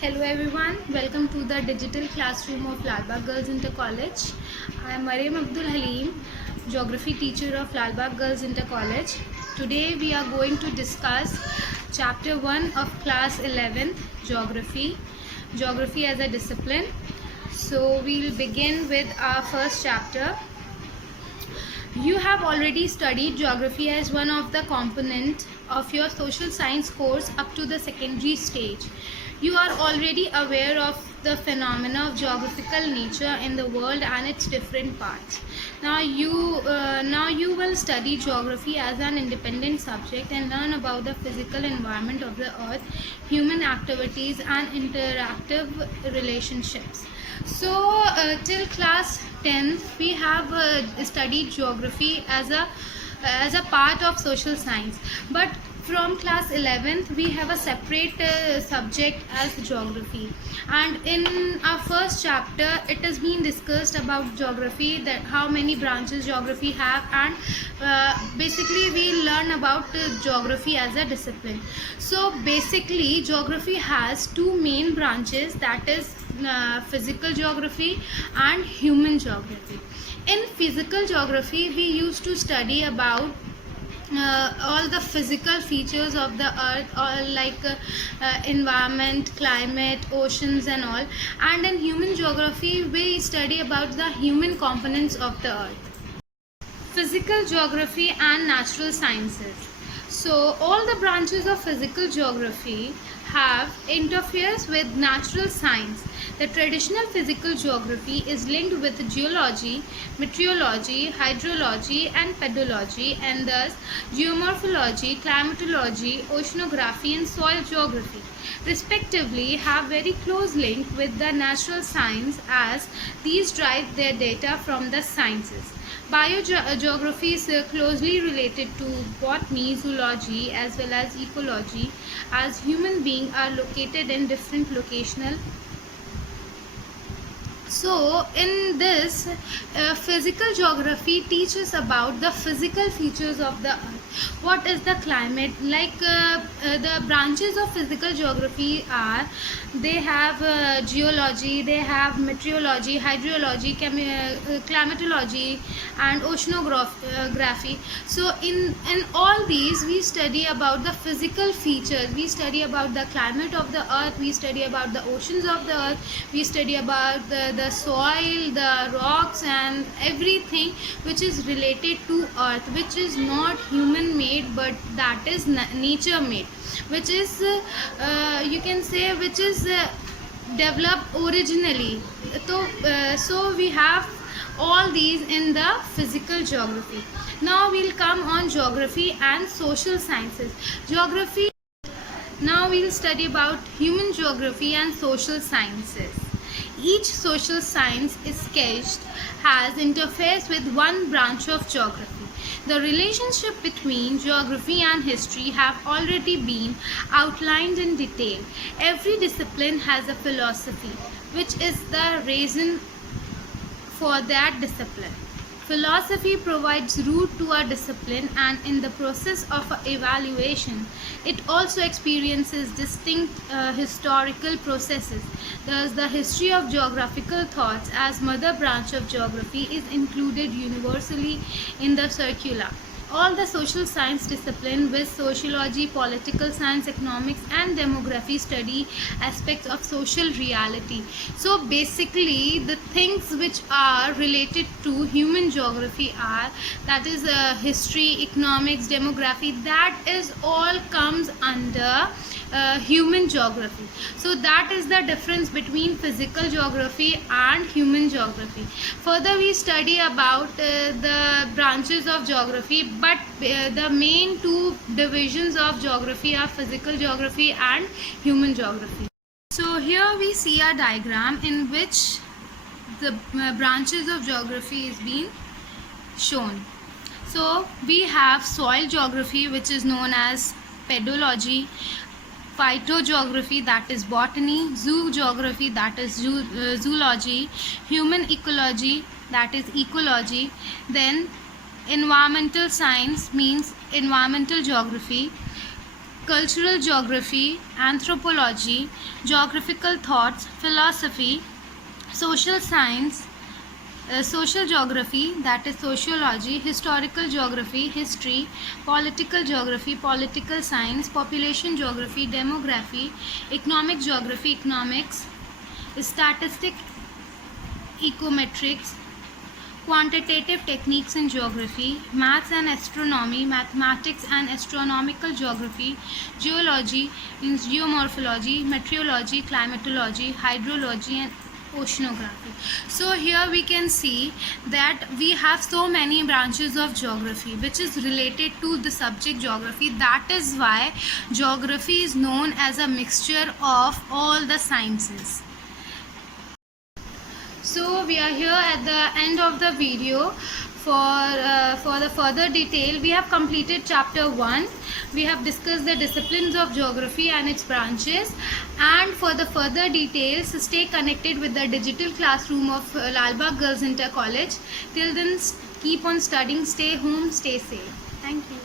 Hello everyone, welcome to the digital classroom of Lalbagh Girls Inter College. I am Mariam Abdul Halim, geography teacher of Lalbagh Girls Inter College. Today we are going to discuss chapter 1 of class 11th, geography as a discipline. So we'll begin with our first chapter. You have already studied geography as one of the components of your social science course up to the secondary stage. You are already aware of the phenomena of geographical nature in the world and its different parts. Now you will study geography as an independent subject and learn about the physical environment of the earth, human activities and interactive relationships. So till class 10th we have studied geography as a part of social science, but from class 11th we have a separate subject as geography, and in our first chapter it has been discussed about geography, that how many branches geography have, and basically we learn about geography as a discipline. So basically geography has two main branches, that is physical geography and human geography. In physical geography we used to study about all the physical features of the earth, all like environment, climate, oceans and all, and in human geography we study about the human components of the earth. Physical geography and natural sciences. So all the branches of physical geography have interferes with natural science. The traditional physical geography is linked with geology, meteorology, hydrology and pedology, and thus geomorphology, climatology, oceanography and soil geography respectively have very close link with the natural science, as these derive their data from the sciences. Biogeography is closely related to botany, zoology as well as ecology, as human beings are located in different locational. So in this physical geography teaches about the physical features of the earth. What is the climate like? The branches of physical geography are, they have geology, they have meteorology, hydrology, climatology and oceanography. So in all these we study about the physical features, we study about the climate of the earth, we study about the oceans of the earth, we study about the soil, the rocks and everything which is related to earth, which is not human made but that is nature made, which is you can say which is developed originally. So we have all these in the physical geography. Now we'll come on geography and social sciences. Geography. Now we'll study about human geography and social sciences. Each social science is sketched has interface with one branch of geography. The relationship between geography and history have already been outlined in detail. Every discipline has a philosophy, which is the reason for that discipline. Philosophy provides root to a discipline, and in the process of evaluation, it also experiences distinct historical processes. Thus, the history of geographical thoughts as mother branch of geography is included universally in the curricula. All the social science discipline with sociology, political science, economics and demography study aspects of social reality. So basically the things which are related to human geography are, that is history, economics, demography, that is all comes under human geography. So that is the difference between physical geography and human geography. Further we study about the branches of geography, but the main two divisions of geography are physical geography and human geography. So here we see a diagram in which the branches of geography is being shown. So we have soil geography, which is known as pedology, phytogeography, that is botany, zoo geography, that is zoology, human ecology, that is ecology, then environmental science means environmental geography, cultural geography, anthropology, geographical thoughts, philosophy, social science, social geography, that is sociology, historical geography, history, political geography, political science, population geography, demography, economic geography, economics, statistic, econometrics, quantitative techniques in geography, maths and astronomy, mathematics and astronomical geography, geology, in geomorphology, meteorology, climatology, hydrology, and oceanography. So here we can see that we have so many branches of geography which is related to the subject geography. That is why geography is known as a mixture of all the sciences. So we are here at the end of the video. For the further detail, we have completed chapter 1. We have discussed the disciplines of geography and its branches, and for the further details, stay connected with the digital classroom of Lal Bagh Girls Inter College. Till then, keep on studying, stay home, stay safe. Thank you.